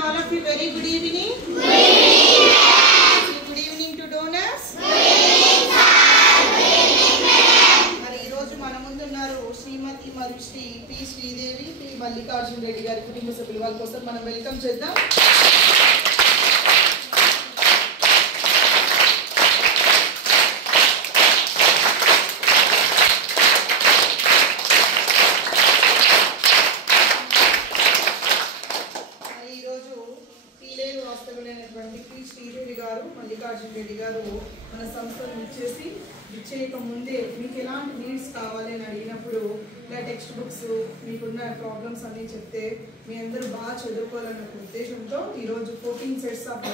All of you very good evening. Good evening. Good evening to donors. Good evening sir. Good evening madam. మరి ఈ రోజు మన ముందు ఉన్నారు శ్రీమతి మరియు శ్రీ పి శ్రీదేవి పి మల్లికార్జున రెడ్డి గారి కుటుంబ సభ్యుల వాళ్ళ కోసం మనం వెల్కమ్ చేద్దాం. శ్రీదేవి గారు మల్లికార్జున రెడ్డి గారు మన సంస్థను ఇచ్చేయక ముందే మీకు ఎలాంటి నీడ్స్ కావాలి అని అడిగినప్పుడు ఇలా టెక్స్ట్ బుక్స్ మీకున్న ప్రాబ్లమ్స్ అన్నీ చెప్తే మీ అందరూ బాగా చదువుకోవాలన్న ఉద్దేశంతో ఈరోజు 14 sets of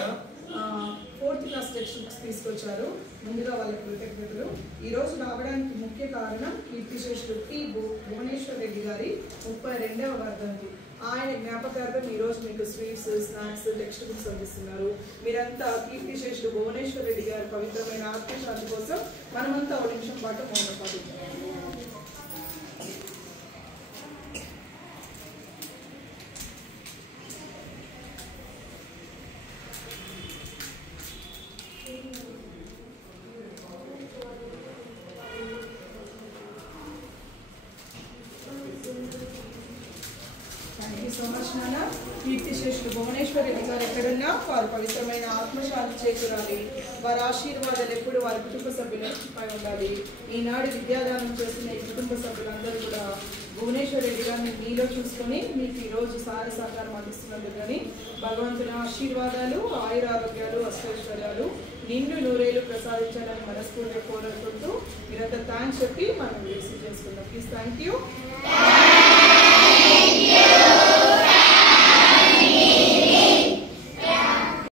4th class text books తీసుకొచ్చారు. ముందుగా వాళ్ళకి కృతజ్ఞతలు. ఈరోజు రావడానికి ముఖ్య కారణం కీర్తిశేషులు పి భువనేశ్వర్ రెడ్డి గారి 32వ వర్ధంతి. ఆయన జ్ఞాపకార్థం ఈరోజు మీకు స్వీట్స్, స్నాక్స్, టెక్స్ట్ బుక్స్ అందిస్తున్నారు. మీరంతా కీర్తిశేషులు భువనేశ్వర్ రెడ్డి గారి పవిత్రమైన ఆత్మశాంతి కోసం మనమంతా ఒక నిమిషం పాటు మౌనం పాటిద్దాం. సో మచ్ నాన్న. కీర్తిశేషులు భువనేశ్వర్ రెడ్డి గారు ఎక్కడున్నా వారు పవిత్రమైన ఆత్మశాంతి చేకూరాలి. వారి ఆశీర్వాదాలు ఎప్పుడు వారి కుటుంబ సభ్యులపై ఉండాలి. ఈనాడు విద్యాదానం చేసిన ఈ కుటుంబ సభ్యులందరూ కూడా భువనేశ్వర్ రెడ్డి గారిని మీలో చూసుకొని మీకు ఈరోజు సహాయ సహకారం అందిస్తున్నందుకు కానీ భగవంతుని ఆశీర్వాదాలు, ఆయురారోగ్యాలు, అష్టైశ్వర్యాలు నిండు నూరేలు ప్రసాదించాలని మనస్ఫూర్తిగా కోరుకుంటూ మీరంతా థ్యాంక్స్ చెప్పి మనం రిసీవ్ చేసుకుందాం. ప్లీజ్. Thank you.